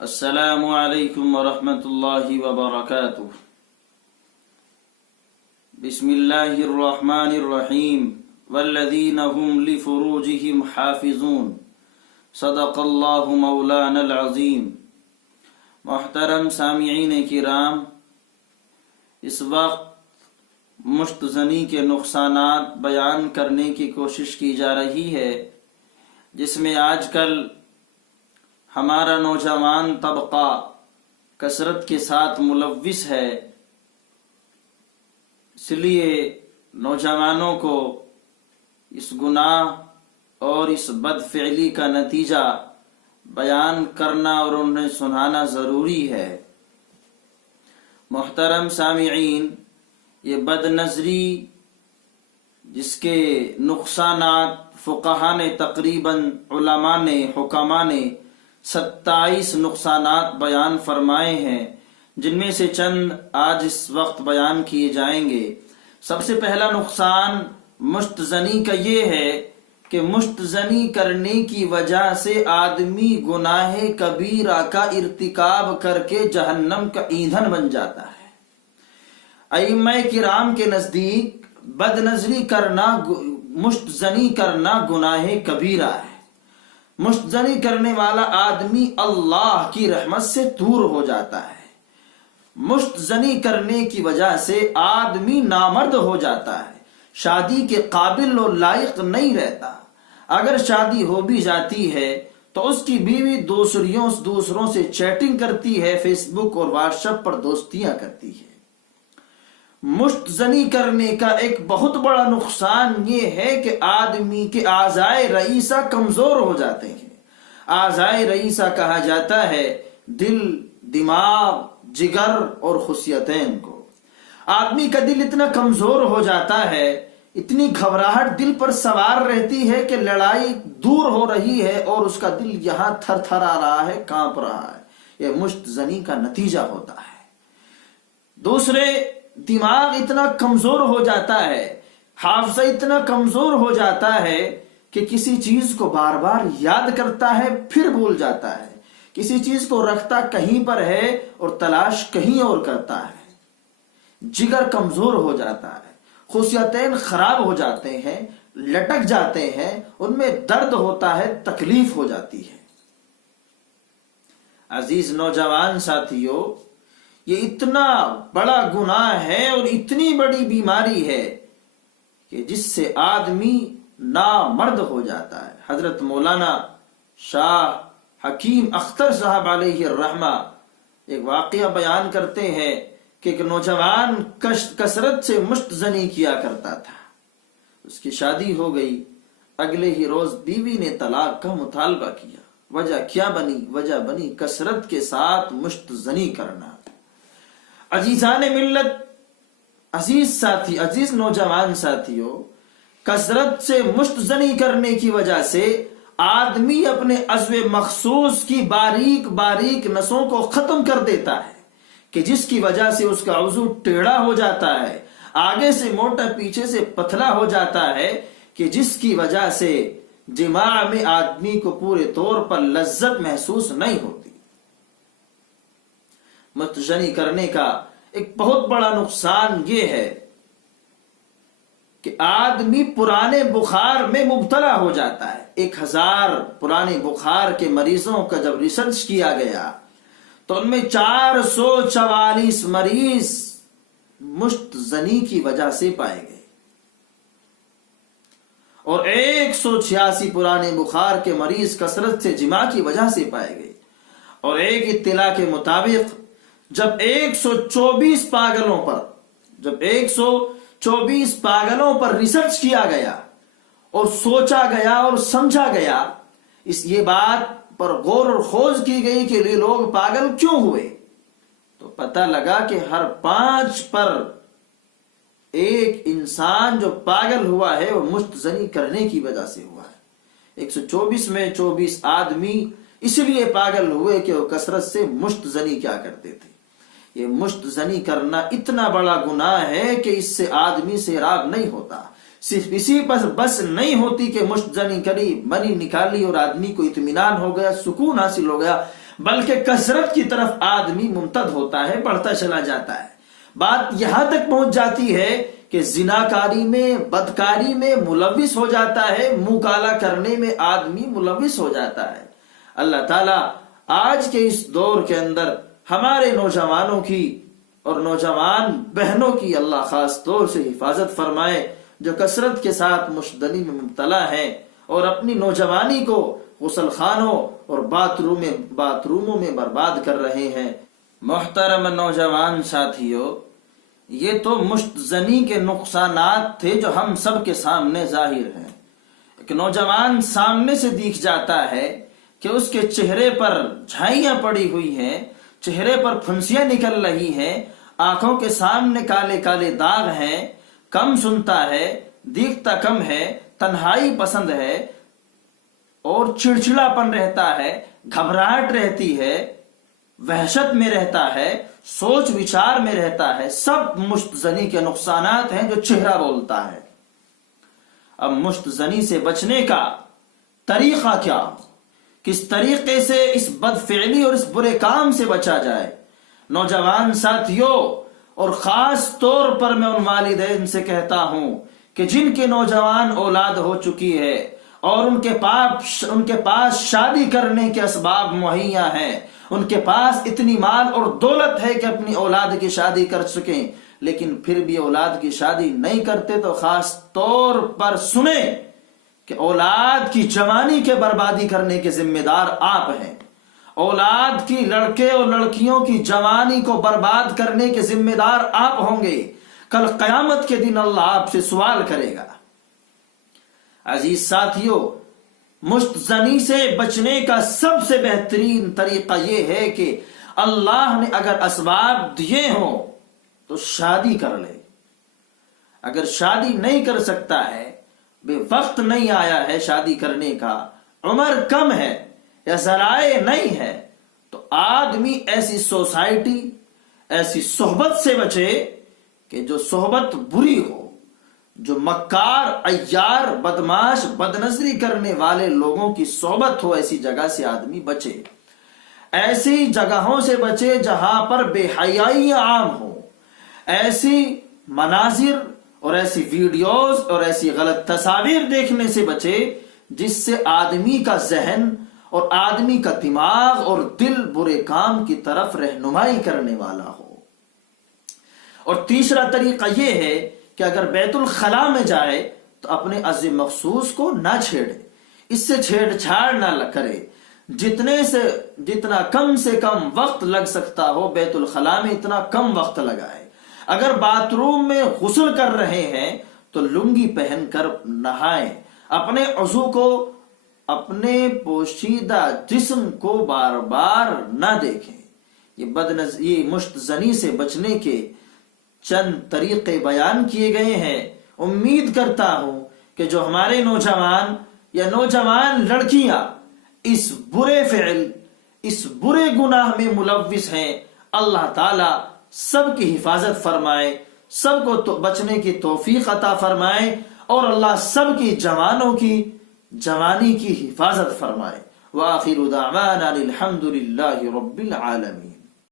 السلام علیکم ورحمۃ اللہ وبرکاتہ۔ بسم اللہ الرحمن الرحیم والذین هم لفروجهم حافظون صدق اللہ مولانا العظیم۔ محترم سامعین کرام، اس وقت مشت زنی کے نقصانات بیان کرنے کی کوشش کی جا رہی ہے، جس میں آج کل ہمارا نوجوان طبقہ کثرت کے ساتھ ملوث ہے۔ اس لیے نوجوانوں کو اس گناہ اور اس بد فعلی کا نتیجہ بیان کرنا اور انہیں سنانا ضروری ہے۔ محترم سامعین، یہ بد نظری جس کے نقصانات فقہاء نے تقریباً علماء نے حکماء نے 27 نقصانات بیان فرمائے ہیں، جن میں سے چند آج اس وقت بیان کیے جائیں گے۔ سب سے پہلا نقصان مشت زنی کا یہ ہے کہ مشت زنی کرنے کی وجہ سے آدمی گناہ کبیرہ کا ارتکاب کر کے جہنم کا ایندھن بن جاتا ہے۔ ائمہ کرام کے نزدیک بد نظری کرنا، مشت زنی کرنا گناہ کبیرہ ہے۔ مشت زنی کرنے والا آدمی اللہ کی رحمت سے دور ہو جاتا ہے۔ مشت زنی کرنے کی وجہ سے آدمی نامرد ہو جاتا ہے، شادی کے قابل و لائق نہیں رہتا۔ اگر شادی ہو بھی جاتی ہے تو اس کی بیوی دوسروں سے چیٹنگ کرتی ہے، فیس بک اور واٹس ایپ پر دوستیاں کرتی ہے۔ مشت زنی کرنے کا ایک بہت بڑا نقصان یہ ہے کہ آدمی کے اعضائے رئیسہ کمزور ہو جاتے ہیں۔ اعضائے رئیسہ کہا جاتا ہے دل، دماغ، جگر اور خصیتین کو۔ آدمی کا دل اتنا کمزور ہو جاتا ہے، اتنی گھبراہٹ دل پر سوار رہتی ہے کہ لڑائی دور ہو رہی ہے اور اس کا دل یہاں تھر تھر آ رہا ہے، کانپ رہا ہے۔ یہ مشت زنی کا نتیجہ ہوتا ہے۔ دوسرے، دماغ اتنا کمزور ہو جاتا ہے، حافظہ اتنا کمزور ہو جاتا ہے کہ کسی چیز کو بار بار یاد کرتا ہے پھر بھول جاتا ہے، کسی چیز کو رکھتا کہیں پر ہے اور تلاش کہیں اور کرتا ہے۔ جگر کمزور ہو جاتا ہے، خصیتین خراب ہو جاتے ہیں، لٹک جاتے ہیں، ان میں درد ہوتا ہے، تکلیف ہو جاتی ہے۔ عزیز نوجوان ساتھیوں، یہ اتنا بڑا گناہ ہے اور اتنی بڑی بیماری ہے کہ جس سے آدمی نامرد ہو جاتا ہے۔ حضرت مولانا شاہ حکیم اختر صاحب علیہ الرحمہ ایک واقعہ بیان کرتے ہیں کہ ایک نوجوان کثرت سے مشت زنی کیا کرتا تھا۔ اس کی شادی ہو گئی، اگلے ہی روز بیوی نے طلاق کا مطالبہ کیا۔ وجہ کیا بنی؟ وجہ بنی کثرت کے ساتھ مشت زنی کرنا۔ عزیزان ملت، عزیز ساتھی، عزیز نوجوان ساتھیوں، کثرت سے مشت زنی کرنے کی وجہ سے آدمی اپنے عضو مخصوص کی باریک باریک نسوں کو ختم کر دیتا ہے کہ جس کی وجہ سے اس کا عضو ٹیڑھا ہو جاتا ہے، آگے سے موٹا پیچھے سے پتلا ہو جاتا ہے، کہ جس کی وجہ سے جماع میں آدمی کو پورے طور پر لذت محسوس نہیں ہوتی۔ مشت زنی کرنے کا ایک بہت بڑا نقصان یہ ہے کہ آدمی پرانے بخار میں مبتلا ہو جاتا ہے۔ 1000 پرانے بخار کے مریضوں کا جب ریسرچ کیا گیا تو ان میں 444 مریض مشت زنی کی وجہ سے پائے گئے، اور 186 پرانے بخار کے مریض کثرت سے جماع کی وجہ سے پائے گئے۔ اور ایک اطلاع کے مطابق جب 124 پاگلوں پر ریسرچ کیا گیا اور سوچا گیا اور سمجھا گیا، یہ بات پر غور و خوض کی گئی کہ یہ لوگ پاگل کیوں ہوئے، تو پتہ لگا کہ ہر 5 پر ایک انسان جو پاگل ہوا ہے وہ مشت زنی کرنے کی وجہ سے ہوا ہے۔ 124 میں 24 آدمی اس لیے پاگل ہوئے کہ وہ کثرت سے مشت زنی کیا کرتے تھے۔ یہ مشت زنی کرنا اتنا بڑا گناہ ہے کہ اس سے آدمی سے راب نہیں ہوتا۔ صرف اسی پر بس نہیں ہوتی کہ مشت زنی کری، منی نکالی اور آدمی کو اطمینان ہو گیا، سکون حاصل ہو گیا، بلکہ کثرت کی طرف آدمی ممتد ہوتا ہے، بڑھتا چلا جاتا ہے۔ بات یہاں تک پہنچ جاتی ہے کہ زناکاری میں، بدکاری میں ملوث ہو جاتا ہے، منہ کالا کرنے میں آدمی ملوث ہو جاتا ہے۔ اللہ تعالیٰ آج کے اس دور کے اندر ہمارے نوجوانوں کی اور نوجوان بہنوں کی اللہ خاص طور سے حفاظت فرمائے، جو کثرت کے ساتھ مشتدلی میں مبتلا ہیں اور اپنی نوجوانی کو غسل خانوں اور باتھ روموں میں برباد کر رہے ہیں۔ محترم نوجوان ساتھیو، یہ تو مشت زنی کے نقصانات تھے جو ہم سب کے سامنے ظاہر ہیں۔ ایک نوجوان سامنے سے دکھ جاتا ہے کہ اس کے چہرے پر جھائیاں پڑی ہوئی ہیں، چہرے پر پھنسیاں نکل رہی ہیں، آنکھوں کے سامنے کالے کالے داغ ہیں، کم سنتا ہے، دیکھتا کم ہے، تنہائی پسند ہے اور چڑچڑاپن رہتا ہے، گھبراہٹ رہتی ہے، وحشت میں رہتا ہے، سوچ وچار میں رہتا ہے۔ سب مشت زنی کے نقصانات ہیں جو چہرہ بولتا ہے۔ اب مشت زنی سے بچنے کا طریقہ کیا؟ کس طریقے سے اس بدفعلی اور اس برے کام سے بچا جائے؟ نوجوان ساتھیوں، اور خاص طور پر میں ان والدین سے کہتا ہوں کہ جن کے نوجوان اولاد ہو چکی ہے اور ان کے پاس شادی کرنے کے اسباب مہیا ہیں، ان کے پاس اتنی مال اور دولت ہے کہ اپنی اولاد کی شادی کر سکیں، لیکن پھر بھی اولاد کی شادی نہیں کرتے، تو خاص طور پر سنیں کہ اولاد کی جوانی کے بربادی کرنے کے ذمہ دار آپ ہیں۔ اولاد کی، لڑکے اور لڑکیوں کی جوانی کو برباد کرنے کے ذمہ دار آپ ہوں گے۔ کل قیامت کے دن اللہ آپ سے سوال کرے گا۔ عزیز ساتھیوں، مشت زنی سے بچنے کا سب سے بہترین طریقہ یہ ہے کہ اللہ نے اگر اسباب دیے ہوں تو شادی کر لے۔ اگر شادی نہیں کر سکتا ہے، بے وقت نہیں آیا ہے شادی کرنے کا، عمر کم ہے یا ذرائع نہیں ہے، تو آدمی ایسی سوسائٹی، ایسی صحبت سے بچے کہ جو صحبت بری ہو، جو مکار، عیار، بدماش، بدنظری کرنے والے لوگوں کی صحبت ہو، ایسی جگہ سے آدمی بچے۔ ایسی جگہوں سے بچے جہاں پر بے حیائی عام ہو، ایسی مناظر اور ایسی ویڈیوز اور ایسی غلط تصاویر دیکھنے سے بچے جس سے آدمی کا ذہن اور آدمی کا دماغ اور دل برے کام کی طرف رہنمائی کرنے والا ہو۔ اور تیسرا طریقہ یہ ہے کہ اگر بیت الخلاء میں جائے تو اپنے عزم مخصوص کو نہ چھیڑے، اس سے چھیڑ چھاڑ نہ کرے۔ جتنا کم سے کم وقت لگ سکتا ہو بیت الخلاء میں، اتنا کم وقت لگائے۔ اگر باتھ روم میں غسل کر رہے ہیں تو لنگی پہن کر نہائیں، اپنے عضو کو، اپنے پوشیدہ جسم کو بار بار نہ دیکھیں۔ یہ مشت زنی سے بچنے کے چند طریقے بیان کیے گئے ہیں۔ امید کرتا ہوں کہ جو ہمارے نوجوان یا نوجوان لڑکیاں اس برے فعل، اس برے گناہ میں ملوث ہیں، اللہ تعالی سب کی حفاظت فرمائے، سب کو بچنے کی توفیق عطا فرمائے، اور اللہ سب کی جوانوں کی جوانی کی حفاظت فرمائے۔ وآخر دعوانا الحمد للہ رب العالمین۔